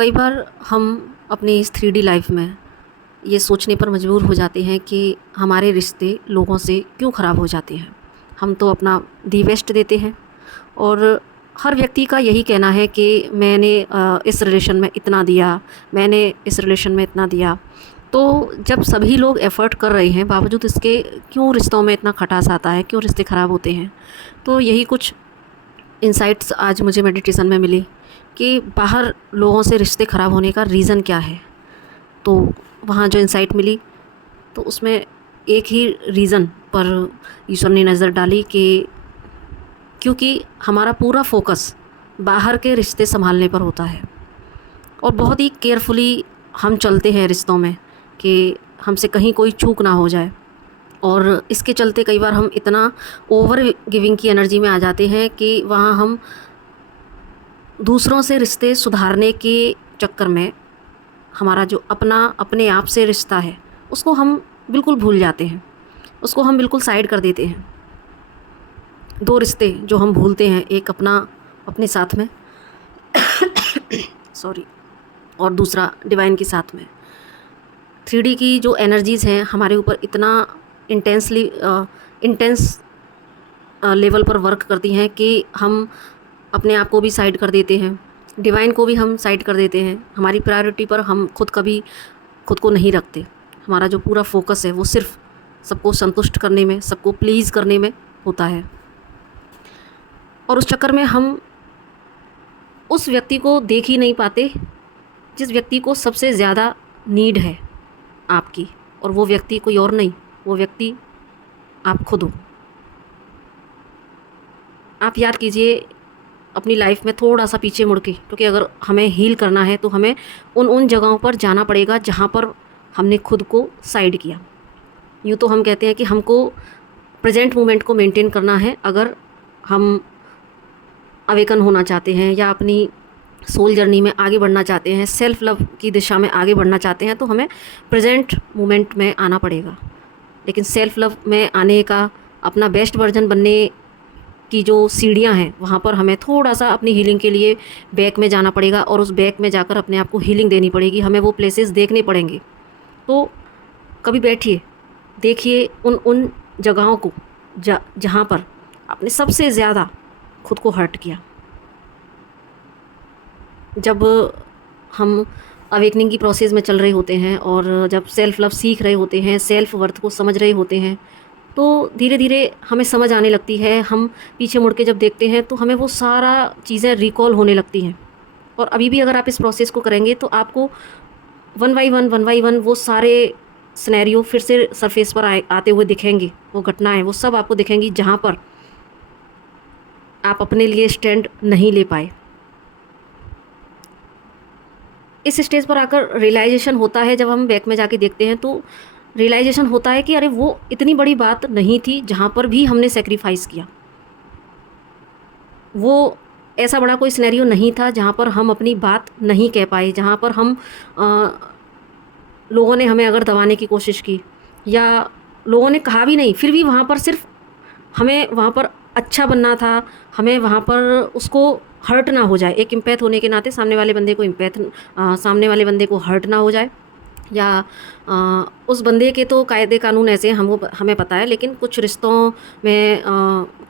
कई बार हम अपनी इस 3D लाइफ में ये सोचने पर मजबूर हो जाते हैं कि हमारे रिश्ते लोगों से क्यों ख़राब हो जाते हैं। हम तो अपना दी बेस्ट देते हैं और हर व्यक्ति का यही कहना है कि मैंने इस रिलेशन में इतना दिया, मैंने इस रिलेशन में इतना दिया। तो जब सभी लोग एफ़र्ट कर रहे हैं बावजूद इसके क्यों रिश्तों में इतना खटास आता है, क्यों रिश्ते ख़राब होते हैं। तो यही कुछ इंसाइट्स आज मुझे मेडिटेशन में मिली कि बाहर लोगों से रिश्ते ख़राब होने का रीज़न क्या है। तो वहाँ जो इंसाइट मिली तो उसमें एक ही रीज़न पर ईश्वर ने नज़र डाली कि क्योंकि हमारा पूरा फोकस बाहर के रिश्ते संभालने पर होता है और बहुत ही केयरफुली हम चलते हैं रिश्तों में कि हमसे कहीं कोई चूक ना हो जाए। और इसके चलते कई बार हम इतना ओवर गिविंग की एनर्जी में आ जाते हैं कि वहाँ हम दूसरों से रिश्ते सुधारने के चक्कर में हमारा जो अपने आप से रिश्ता है उसको हम बिल्कुल भूल जाते हैं, उसको हम बिल्कुल साइड कर देते हैं। दो रिश्ते जो हम भूलते हैं, एक अपने साथ में सॉरी, और दूसरा डिवाइन के साथ में। 3D की जो एनर्जीज़ हैं हमारे ऊपर इतना इंटेंस लेवल पर वर्क करती हैं कि हम अपने आप को भी साइड कर देते हैं, डिवाइन को भी हम साइड कर देते हैं। हमारी प्रायोरिटी पर हम कभी खुद को नहीं रखते। हमारा जो पूरा फोकस है वो सिर्फ सबको संतुष्ट करने में, सबको प्लीज़ करने में होता है। और उस चक्कर में हम उस व्यक्ति को देख ही नहीं पाते जिस व्यक्ति को सबसे ज़्यादा नीड है आपकी, और वो व्यक्ति कोई और नहीं, वो व्यक्ति आप खुद हो। आप याद कीजिए अपनी लाइफ में थोड़ा सा पीछे मुड़ के, क्योंकि अगर हमें हील करना है तो हमें उन जगहों पर जाना पड़ेगा जहाँ पर हमने खुद को साइड किया। यूँ तो हम कहते हैं कि हमको प्रेजेंट मोमेंट को मेंटेन करना है। अगर हम अवेकन होना चाहते हैं या अपनी सोल जर्नी में आगे बढ़ना चाहते हैं, सेल्फ लव की दिशा में आगे बढ़ना चाहते हैं, तो हमें प्रेजेंट मोमेंट में आना पड़ेगा। लेकिन सेल्फ लव में आने का, अपना बेस्ट वर्जन बनने की जो सीढ़ियाँ हैं वहाँ पर हमें थोड़ा सा अपनी हीलिंग के लिए बैक में जाना पड़ेगा और उस बैक में जाकर अपने आप को हीलिंग देनी पड़ेगी। हमें वो प्लेसेस देखने पड़ेंगे। तो कभी बैठिए, देखिए उन जगहों को जहाँ पर आपने सबसे ज़्यादा खुद को हर्ट किया। जब हम अवेकनिंग की प्रोसेस में चल रहे होते हैं और जब सेल्फ लव सीख रहे होते हैं, सेल्फ वर्थ को समझ रहे होते हैं, तो धीरे धीरे हमें समझ आने लगती है। हम पीछे मुड़ के जब देखते हैं तो हमें वो सारा चीज़ें रिकॉल होने लगती हैं। और अभी भी अगर आप इस प्रोसेस को करेंगे तो आपको वन बाई वन वो सारे सिनेरियो फिर से सरफेस पर आते हुए दिखेंगे। वो घटनाएं, वो सब आपको दिखेंगी जहाँ पर आप अपने लिए स्टैंड नहीं ले पाए। इस स्टेज पर आकर रियलाइजेशन होता है, जब हम बैक में जाके देखते हैं तो रियलाइजेशन होता है कि अरे वो इतनी बड़ी बात नहीं थी जहाँ पर भी हमने सेक्रीफाइस किया। वो ऐसा बड़ा कोई सिनेरियो नहीं था जहाँ पर हम अपनी बात नहीं कह पाए, जहाँ पर हम लोगों ने हमें अगर दबाने की कोशिश की या लोगों ने कहा भी नहीं, फिर भी वहाँ पर सिर्फ हमें वहाँ पर अच्छा बनना था। हमें वहाँ पर उसको हर्ट ना हो जाए, एक इम्पैथ होने के नाते सामने वाले बंदे को हर्ट ना हो जाए, या उस बंदे के तो कायदे कानून ऐसे हैं हमें पता है, लेकिन कुछ रिश्तों में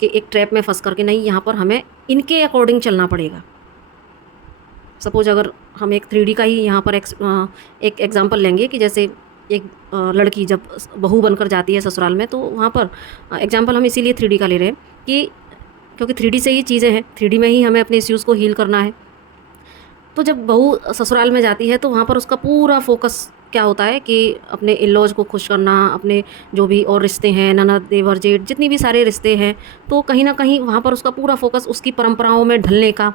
कि एक ट्रैप में फंस करके नहीं, यहाँ पर हमें इनके अकॉर्डिंग चलना पड़ेगा। सपोज अगर हम एक 3D का ही यहाँ पर एक एग्जांपल लेंगे कि जैसे एक लड़की जब बहू बनकर जाती है ससुराल में, तो वहाँ पर एग्जांपल हम इसीलिए 3D का ले रहे हैं कि क्योंकि 3D से ही चीज़ें हैं, 3D में ही हमें अपने इश्यूज़ को हील करना है। तो जब बहू ससुराल में जाती है तो वहाँ पर उसका पूरा फोकस क्या होता है कि अपने इन-लॉज़ को खुश करना, अपने जो भी और रिश्ते हैं, ननद, देवर, जेठ, जितनी भी सारे रिश्ते हैं, तो कहीं ना कहीं वहाँ पर उसका पूरा फोकस उसकी परंपराओं में ढलने का,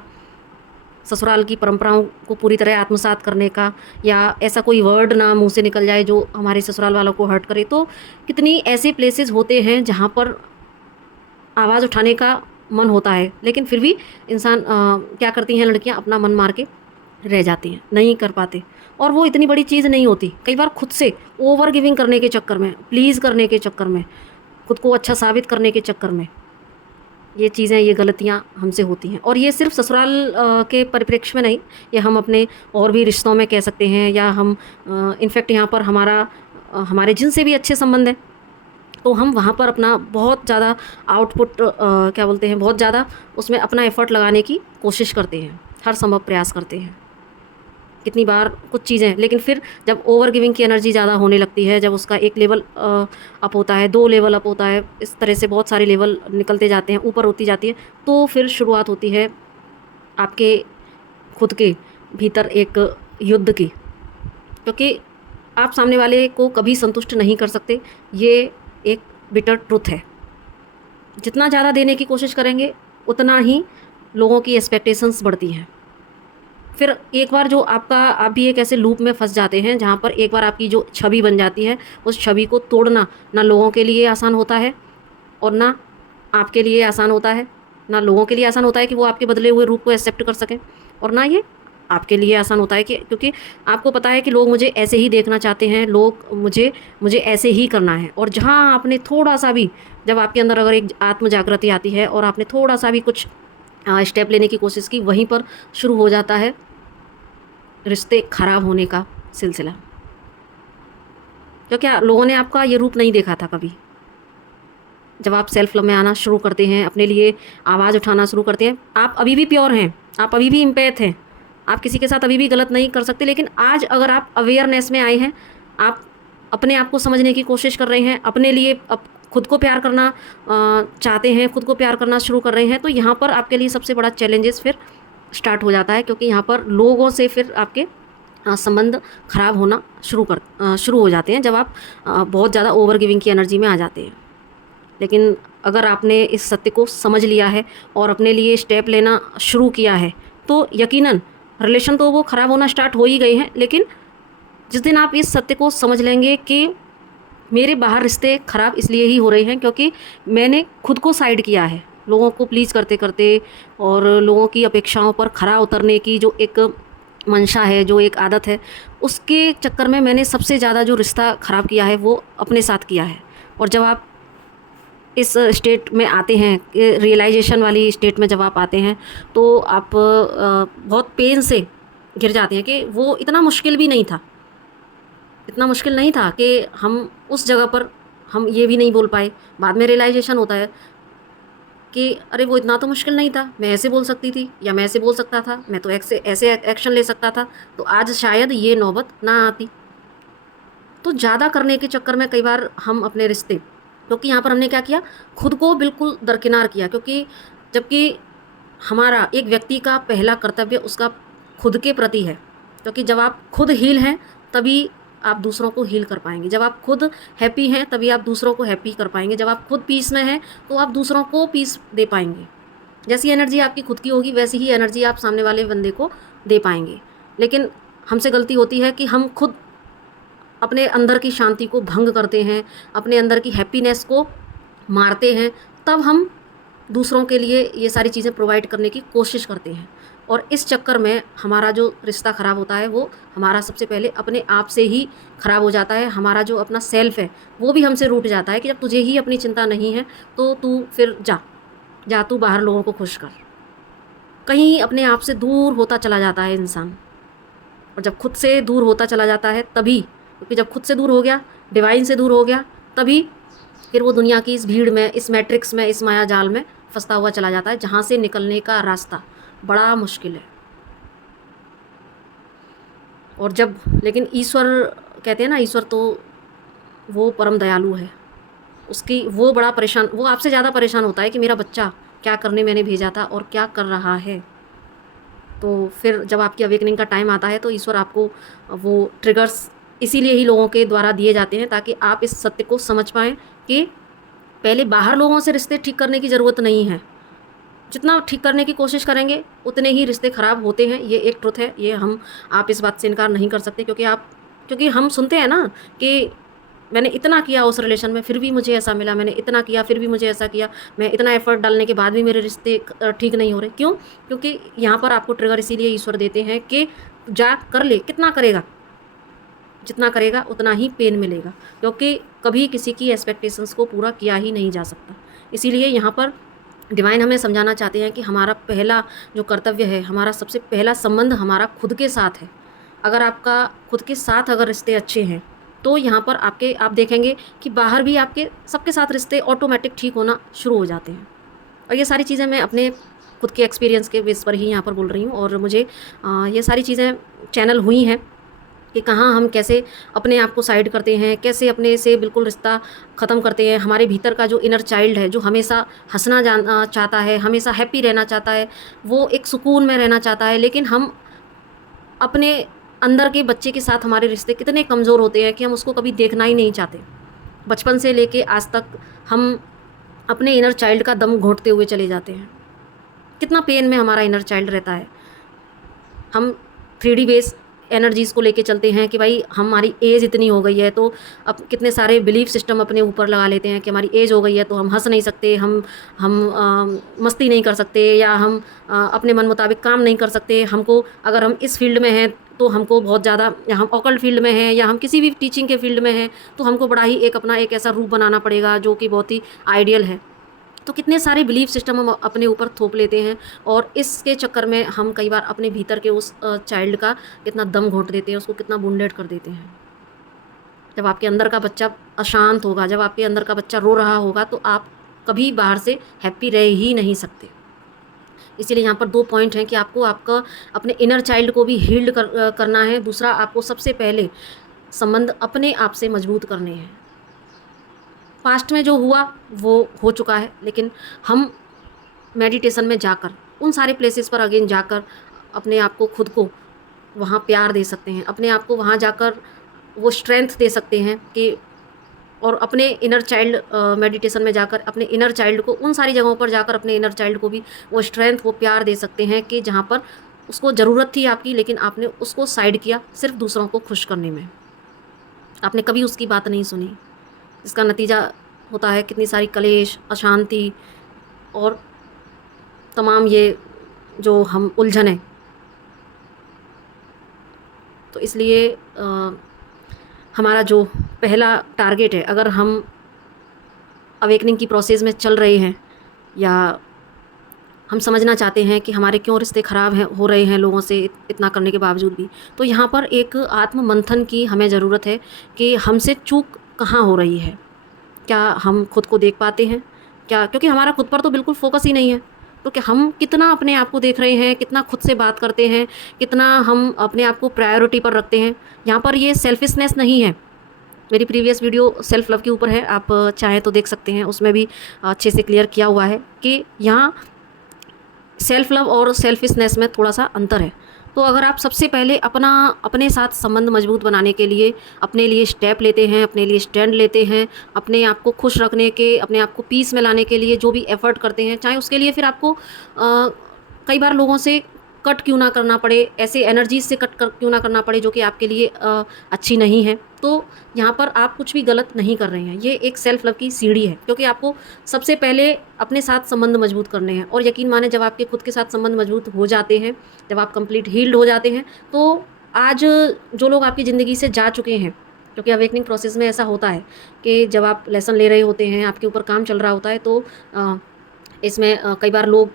ससुराल की परंपराओं को पूरी तरह आत्मसात करने का, या ऐसा कोई वर्ड ना मुंह से निकल जाए जो हमारे ससुराल वालों को हर्ट करे। तो कितनी ऐसे प्लेसेस होते हैं जहाँ पर आवाज़ उठाने का मन होता है, लेकिन फिर भी इंसान क्या करती हैं लड़कियाँ, अपना मन मार के रह जाती हैं, नहीं कर पाते। और वो इतनी बड़ी चीज़ नहीं होती। कई बार खुद से ओवर गिविंग करने के चक्कर में, प्लीज़ करने के चक्कर में, खुद को अच्छा साबित करने के चक्कर में ये चीज़ें, ये गलतियाँ हमसे होती हैं। और ये सिर्फ़ ससुराल के परिप्रेक्ष्य में नहीं, ये हम अपने और भी रिश्तों में कह सकते हैं, या हम इनफैक्ट यहाँ पर हमारे जिनसे भी अच्छे संबंध हैं, तो हम वहाँ पर अपना बहुत ज़्यादा आउटपुट क्या बोलते हैं, बहुत ज़्यादा उसमें अपना एफ़र्ट लगाने की कोशिश करते हैं, हर संभव प्रयास करते हैं। कितनी बार कुछ चीज़ें, लेकिन फिर जब ओवर गिविंग की एनर्जी ज़्यादा होने लगती है, जब उसका एक लेवल अप होता है, 2 लेवल अप होता है, इस तरह से बहुत सारे लेवल निकलते जाते हैं, ऊपर होती जाती है, तो फिर शुरुआत होती है आपके खुद के भीतर एक युद्ध की। क्योंकि आप सामने वाले को कभी संतुष्ट नहीं कर सकते, ये एक बिटर ट्रुथ है। जितना ज़्यादा देने की कोशिश करेंगे, उतना ही लोगों की एक्सपेक्टेशंस बढ़ती हैं। फिर एक बार जो आप भी एक ऐसे लूप में फंस जाते हैं, जहाँ पर एक बार आपकी जो छवि बन जाती है, उस छवि को तोड़ना ना लोगों के लिए आसान होता है, और ना आपके लिए आसान होता है। ना लोगों के लिए आसान होता है कि वो आपके बदले हुए रूप को एक्सेप्ट कर सकें, और ना ये आपके लिए आसान होता है कि, क्योंकि आपको पता है कि लोग मुझे ऐसे ही देखना चाहते हैं, लोग मुझे ऐसे ही करना है। और जहाँ आपने थोड़ा-सा भी, जब आपके अंदर अगर एक आत्म जागृति आती है और आपने थोड़ा-सा भी कुछ स्टेप लेने की कोशिश की, वहीं पर शुरू हो जाता है रिश्ते खराब होने का सिलसिला। क्योंकि लोगों ने आपका ये रूप नहीं देखा था कभी। जब आप सेल्फ लव में आना शुरू करते हैं, अपने लिए आवाज़ उठाना शुरू करते हैं, आप अभी भी प्योर हैं, आप अभी भी एम्पैथ हैं, आप किसी के साथ अभी भी गलत नहीं कर सकते। लेकिन आज अगर आप अवेयरनेस में आए हैं, आप अपने आप को समझने की कोशिश कर रहे हैं, अपने लिए खुद को प्यार करना चाहते हैं, खुद को प्यार करना शुरू कर रहे हैं, तो यहाँ पर आपके लिए सबसे बड़ा चैलेंजेस फिर स्टार्ट हो जाता है। क्योंकि यहाँ पर लोगों से फिर आपके संबंध खराब होना शुरू हो जाते हैं, जब आप बहुत ज़्यादा ओवर गिविंग की एनर्जी में आ जाते हैं। लेकिन अगर आपने इस सत्य को समझ लिया है और अपने लिए स्टेप लेना शुरू किया है, तो यकीनन रिलेशन तो वो ख़राब होना स्टार्ट हो ही गए हैं। लेकिन जिस दिन आप इस सत्य को समझ लेंगे कि मेरे बाहर रिश्ते ख़राब इसलिए ही हो रहे हैं क्योंकि मैंने खुद को साइड किया है, लोगों को प्लीज़ करते करते, और लोगों की अपेक्षाओं पर खरा उतरने की जो एक मंशा है, जो एक आदत है, उसके चक्कर में मैंने सबसे ज़्यादा जो रिश्ता ख़राब किया है वो अपने साथ किया है। और जब आप इस स्टेट में आते हैं, रियलाइजेशन वाली स्टेट में जब आप आते हैं, तो आप बहुत पेन से गिर जाते हैं कि वो इतना मुश्किल भी नहीं था, इतना मुश्किल नहीं था कि हम उस जगह पर हम ये भी नहीं बोल पाए। बाद में रियलाइजेशन होता है कि अरे वो इतना तो मुश्किल नहीं था, मैं ऐसे बोल सकती थी, या मैं ऐसे बोल सकता था, मैं तो ऐसे एक्शन ले सकता था, तो आज शायद ये नौबत ना आती। तो ज़्यादा करने के चक्कर में कई बार हम अपने रिश्ते, क्योंकि यहाँ पर हमने क्या किया, खुद को बिल्कुल दरकिनार किया। क्योंकि जबकि हमारा एक व्यक्ति का पहला कर्तव्य उसका खुद के प्रति है। क्योंकि जब आप खुद हील हैं, तभी आप दूसरों को हील कर पाएंगे। जब आप खुद हैप्पी हैं, तभी आप दूसरों को हैप्पी कर पाएंगे। जब आप खुद पीस में हैं, तो आप दूसरों को पीस दे पाएंगे। जैसी एनर्जी आपकी खुद की होगी, वैसी ही एनर्जी आप सामने वाले बंदे को दे पाएंगे। लेकिन हमसे गलती होती है कि हम खुद अपने अंदर की शांति को भंग करते हैं, अपने अंदर की हैप्पीनेस को मारते हैं, तब हम दूसरों के लिए ये सारी चीज़ें प्रोवाइड करने की कोशिश करते हैं। और इस चक्कर में हमारा जो रिश्ता ख़राब होता है, वो हमारा सबसे पहले अपने आप से ही ख़राब हो जाता है। हमारा जो अपना सेल्फ़ है, वो भी हमसे रूठ जाता है कि जब तुझे ही अपनी चिंता नहीं है, तो तू फिर जा तू बाहर लोगों को खुश कर। कहीं अपने आप से दूर होता चला जाता है इंसान। और जब खुद से दूर होता चला जाता है तभी, क्योंकि जब खुद से दूर हो गया, डिवाइन से दूर हो गया, तभी फिर वो दुनिया की इस भीड़ में, इस मैट्रिक्स में, इस माया जाल में फंसता हुआ चला जाता है, जहाँ से निकलने का रास्ता बड़ा मुश्किल है। और जब, लेकिन ईश्वर कहते हैं ना, ईश्वर तो वो परम दयालु है, उसकी वो बड़ा परेशान, वो आपसे ज़्यादा परेशान होता है कि मेरा बच्चा क्या करने मैंने भेजा था और क्या कर रहा है। तो फिर जब आपकी अवेकनिंग का टाइम आता है, तो ईश्वर आपको वो ट्रिगर्स इसीलिए ही लोगों के द्वारा दिए जाते हैं, ताकि आप इस सत्य को समझ पाएँ कि पहले बाहर लोगों से रिश्ते ठीक करने की ज़रूरत नहीं है। जितना ठीक करने की कोशिश करेंगे, उतने ही रिश्ते ख़राब होते हैं। ये एक ट्रुथ है, ये आप इस बात से इनकार नहीं कर सकते। क्योंकि हम सुनते हैं ना कि मैंने इतना किया उस रिलेशन में, फिर भी मुझे ऐसा मिला, मैंने इतना किया फिर भी मुझे ऐसा किया, मैं इतना एफ़र्ट डालने के बाद भी मेरे रिश्ते ठीक नहीं हो रहे। क्यों? क्योंकि यहाँ पर आपको ट्रिगर इसीलिए ईश्वर देते हैं कि जा कर ले। कितना करेगा? जितना करेगा उतना ही पेन मिलेगा, क्योंकि कभी किसी की एक्सपेक्टेशंस को पूरा किया ही नहीं जा सकता। इसीलिए यहाँ पर डिवाइन हमें समझाना चाहते हैं कि हमारा पहला जो कर्तव्य है, हमारा सबसे पहला संबंध हमारा खुद के साथ है। अगर आपका खुद के साथ अगर रिश्ते अच्छे हैं, तो यहाँ पर आप देखेंगे कि बाहर भी आपके सबके साथ रिश्ते ऑटोमेटिक ठीक होना शुरू हो जाते हैं। और ये सारी चीज़ें मैं अपने खुद के एक्सपीरियंस के बेस पर ही यहाँ पर बोल रही हूँ, और मुझे ये सारी चीज़ें चैनल हुई हैं कि कहाँ हम कैसे अपने आप को साइड करते हैं, कैसे अपने से बिल्कुल रिश्ता ख़त्म करते हैं। हमारे भीतर का जो इनर चाइल्ड है, जो हमेशा हंसना चाहता है, हमेशा हैप्पी रहना चाहता है, वो एक सुकून में रहना चाहता है, लेकिन हम अपने अंदर के बच्चे के साथ हमारे रिश्ते कितने कमज़ोर होते हैं कि हम उसको कभी देखना ही नहीं चाहते। बचपन से लेके आज तक हम अपने इनर चाइल्ड का दम घोंटते हुए चले जाते हैं। कितना पेन में हमारा इनर चाइल्ड रहता है। हम 3D बेस एनर्जीज़ को लेके चलते हैं कि भाई हमारी एज इतनी हो गई है, तो अब कितने सारे बिलीफ सिस्टम अपने ऊपर लगा लेते हैं कि हमारी एज हो गई है तो हम हंस नहीं सकते, हम मस्ती नहीं कर सकते, या हम अपने मन मुताबिक काम नहीं कर सकते। हमको अगर हम इस फील्ड में हैं तो हमको बहुत ज़्यादा, या हम ऑकल्ट फील्ड में हैं, या हम किसी भी टीचिंग के फील्ड में हैं, तो हमको बड़ा ही अपना एक ऐसा रूप बनाना पड़ेगा जो कि बहुत ही आइडियल है। तो कितने सारे बिलीफ सिस्टम हम अपने ऊपर थोप लेते हैं, और इसके चक्कर में हम कई बार अपने भीतर के उस चाइल्ड का कितना दम घोंट देते हैं, उसको कितना वुंडेड कर देते हैं। जब आपके अंदर का बच्चा अशांत होगा, जब आपके अंदर का बच्चा रो रहा होगा, तो आप कभी बाहर से हैप्पी रह ही नहीं सकते। इसीलिए यहाँ पर 2 पॉइंट हैं कि आपको आपका अपने इनर चाइल्ड को भी हील्ड करना है। दूसरा, आपको सबसे पहले संबंध अपने आप से मजबूत करने हैं। पास्ट में जो हुआ वो हो चुका है, लेकिन हम मेडिटेशन में जाकर, उन सारे प्लेसेस पर अगेन जाकर अपने आप को, खुद को वहाँ प्यार दे सकते हैं, अपने आप को वहाँ जाकर वो स्ट्रेंथ दे सकते हैं कि, और अपने इनर चाइल्ड मेडिटेशन में जाकर अपने इनर चाइल्ड को, उन सारी जगहों पर जाकर अपने इनर चाइल्ड को भी वो स्ट्रेंथ, वो प्यार दे सकते हैं कि जहाँ पर उसको ज़रूरत थी आपकी, लेकिन आपने उसको साइड किया सिर्फ दूसरों को खुश करने में। आपने कभी उसकी बात नहीं सुनी। इसका नतीजा होता है कितनी सारी कलेश, अशांति, और तमाम ये जो हम उलझन है। तो इसलिए हमारा जो पहला टारगेट है, अगर हम अवेकनिंग की प्रोसेस में चल रहे हैं, या हम समझना चाहते हैं कि हमारे क्यों रिश्ते ख़राब हो रहे हैं लोगों से इतना करने के बावजूद भी, तो यहाँ पर एक आत्म मंथन की हमें ज़रूरत है कि हमसे चूक कहाँ हो रही है। क्या हम खुद को देख पाते हैं? क्या, क्योंकि हमारा खुद पर तो बिल्कुल फोकस ही नहीं है, तो क्या हम कितना अपने आप को देख रहे हैं, कितना खुद से बात करते हैं, कितना हम अपने आप को प्रायोरिटी पर रखते हैं। यहाँ पर ये सेल्फिशनेस नहीं है। मेरी प्रीवियस वीडियो सेल्फ़ लव के ऊपर है, आप चाहें तो देख सकते हैं, उसमें भी अच्छे से क्लियर किया हुआ है कि यहाँ सेल्फ़ लव और सेल्फिशनेस में थोड़ा सा अंतर है। तो अगर आप सबसे पहले अपने साथ संबंध मजबूत बनाने के लिए अपने लिए स्टेप लेते हैं, अपने लिए स्टैंड लेते हैं, अपने आप को खुश रखने के, अपने आप को पीस में लाने के लिए जो भी एफ़र्ट करते हैं, चाहे उसके लिए फिर आपको कई बार लोगों से कट क्यों ना करना पड़े, ऐसे एनर्जीज से क्यों ना करना पड़े जो कि आपके लिए अच्छी नहीं है, तो यहाँ पर आप कुछ भी गलत नहीं कर रहे हैं। ये एक सेल्फ़ लव की सीढ़ी है, क्योंकि आपको सबसे पहले अपने साथ संबंध मजबूत करने हैं। और यकीन माने, जब आपके खुद के साथ संबंध मजबूत हो जाते हैं, जब आप कंप्लीट हील्ड हो जाते हैं, तो आज जो लोग आपकी ज़िंदगी से जा चुके हैं, क्योंकि अवेकनिंग प्रोसेस में ऐसा होता है कि जब आप लेसन ले रहे होते हैं, आपके ऊपर काम चल रहा होता है, तो इसमें कई बार लोग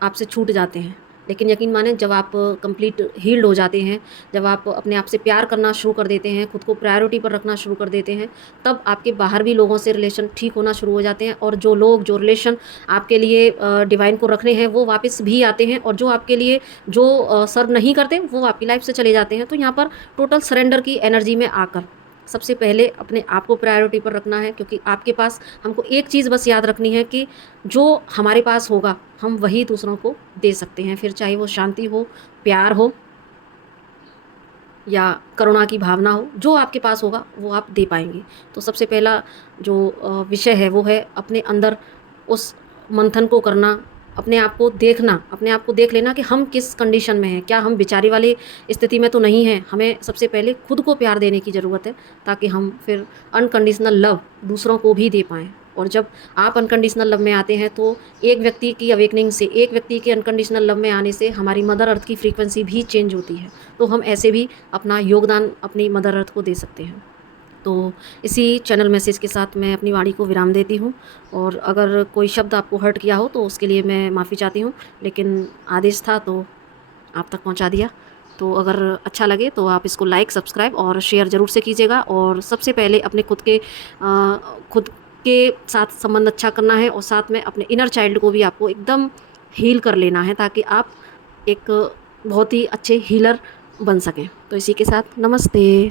आपसे छूट जाते हैं। लेकिन यकीन माने, जब आप कंप्लीट हील्ड हो जाते हैं, जब आप अपने आप से प्यार करना शुरू कर देते हैं, खुद को प्रायोरिटी पर रखना शुरू कर देते हैं, तब आपके बाहर भी लोगों से रिलेशन ठीक होना शुरू हो जाते हैं। और जो लोग, जो रिलेशन आपके लिए डिवाइन को रखने हैं, वो वापस भी आते हैं, और जो आपके लिए सर्व नहीं करते, वो आपकी लाइफ से चले जाते हैं। तो यहाँ पर टोटल सरेंडर की एनर्जी में आकर सबसे पहले अपने आप को प्रायोरिटी पर रखना है, क्योंकि आपके पास, हमको एक चीज़ बस याद रखनी है कि जो हमारे पास होगा हम वही दूसरों को दे सकते हैं। फिर चाहे वो शांति हो, प्यार हो, या करुणा की भावना हो, जो आपके पास होगा वो आप दे पाएंगे। तो सबसे पहला जो विषय है वो है अपने अंदर उस मंथन को करना, अपने आप को देखना, अपने आप को देख लेना कि हम किस कंडीशन में हैं, क्या हम बेचारी वाली स्थिति में तो नहीं हैं। हमें सबसे पहले खुद को प्यार देने की ज़रूरत है, ताकि हम फिर अनकंडीशनल लव दूसरों को भी दे पाएँ। और जब आप अनकंडीशनल लव में आते हैं, तो एक व्यक्ति की अवेकनिंग से, एक व्यक्ति के अनकंडीशनल लव में आने से हमारी मदर अर्थ की फ्रीक्वेंसी भी चेंज होती है। तो हम ऐसे भी अपना योगदान अपनी मदर अर्थ को दे सकते हैं। तो इसी चैनल मैसेज के साथ मैं अपनी वाणी को विराम देती हूँ, और अगर कोई शब्द आपको हर्ट किया हो तो उसके लिए मैं माफ़ी चाहती हूँ, लेकिन आदेश था तो आप तक पहुँचा दिया। तो अगर अच्छा लगे तो आप इसको लाइक, सब्सक्राइब और शेयर ज़रूर से कीजिएगा। और सबसे पहले अपने खुद के साथ संबंध अच्छा करना है, और साथ में अपने इनर चाइल्ड को भी आपको एकदम हील कर लेना है, ताकि आप एक बहुत ही अच्छे हीलर बन सकें। तो इसी के साथ नमस्ते।